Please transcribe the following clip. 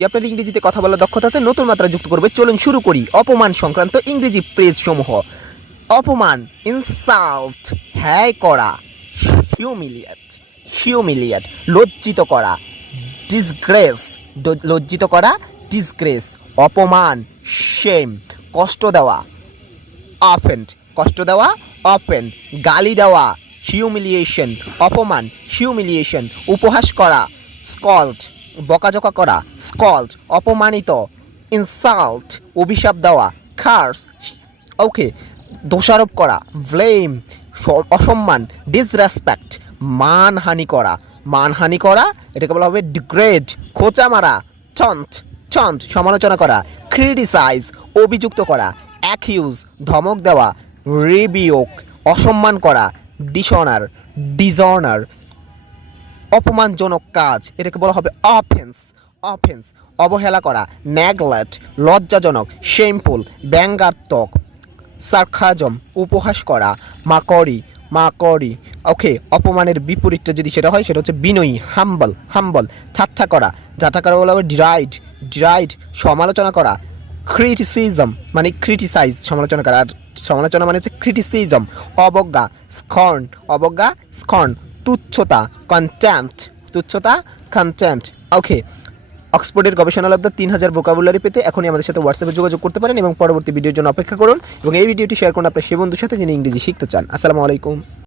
আপনার ইংরেজিতে কথা বলার দক্ষতাতে নতুন মাত্রা যুক্ত করবে। চলুন শুরু করি অপমান সংক্রান্ত ইংরেজি ফ্রেজ সমূহ। অপমান, ইনসাল্ট, হ্যায় করা, হিউমিলিয়েট, হিউমিলিয়েট, লজ্জিত করা, ডিসগ্রেস, লজ্জিত করা, ডিসগ্রেস, অপমান, শেম, কষ্ট দেওয়া, অফেন্ড, কষ্ট দেওয়া, অফেন্ড, গালি দেওয়া, হিউমিলিয়েশন, অপমান, হিউমিলিয়েশন, উপহাস করা, স্কল্ড, বকাঝকা করা, স্কল্ড, অপমানিত, ইনসাল্ট, অভিশাপ দেওয়া, কার্স, ওকে, দোষারোপ করা, ব্লেম, অসম্মান, ডিসরেসপেক্ট, মানহানি করা, মানহানি করা, এটাকে বলা হবে ডিগ্রেড, খোঁচা মারা, টন্ট, টন্ট, সমালোচনা করা, ক্রিটিসাইজ, অভিযুক্ত করা, অ্যাকিউজ, ধমক দেওয়া, রিবিওক, অসম্মান করা, ডিসঅনার, ডিসঅনার, অপমানজনক কাজ, এটাকে বলা হবে অফেন্স, অফেন্স, অবহেলা করা, নেগলেক্ট, লজ্জাজনক, শেমফুল, ব্যঙ্গাত্মক, সার্কাজম, উপহাস করা, মাকড়ি, মাকড়ি, ওকে, অপমানের বিপরীতটা যদি সেটা হয় সেটা হচ্ছে বিনয়ী, হাম্বল, হাম্বল, ঠাট্টা করা, ঠাট্টা করা বলা হবে ডিরাইড, ডিরাইড, সমালোচনা করা, ক্রিটিসিজম মানে ক্রিটিসাইজ, সমালোচনা করা, আর সমালোচনা মানে হচ্ছে ক্রিটিসিজম, অবজ্ঞা, স্কর্ন, অবজ্ঞা, স্কর্ন, তুচ্ছতা, কন্টেম্পট, তুচ্ছতা, কন্টেম্পট, ওকে। অক্সফোর্ডের গবেষণা লব্ধ 3000 ভোকাবুলারি পেতে এখনই আমাদের সাথে হোয়াটসঅ্যাপে যোগাযোগ করতে পারেন এবং পরবর্তী ভিডিওর জন্য অপেক্ষা করুন এবং এই ভিডিওটি শেয়ার করুন আপনার সে বন্ধুর সাথে যিনি ইংরেজি শিখতে চান। আসসালামু আলাইকুম।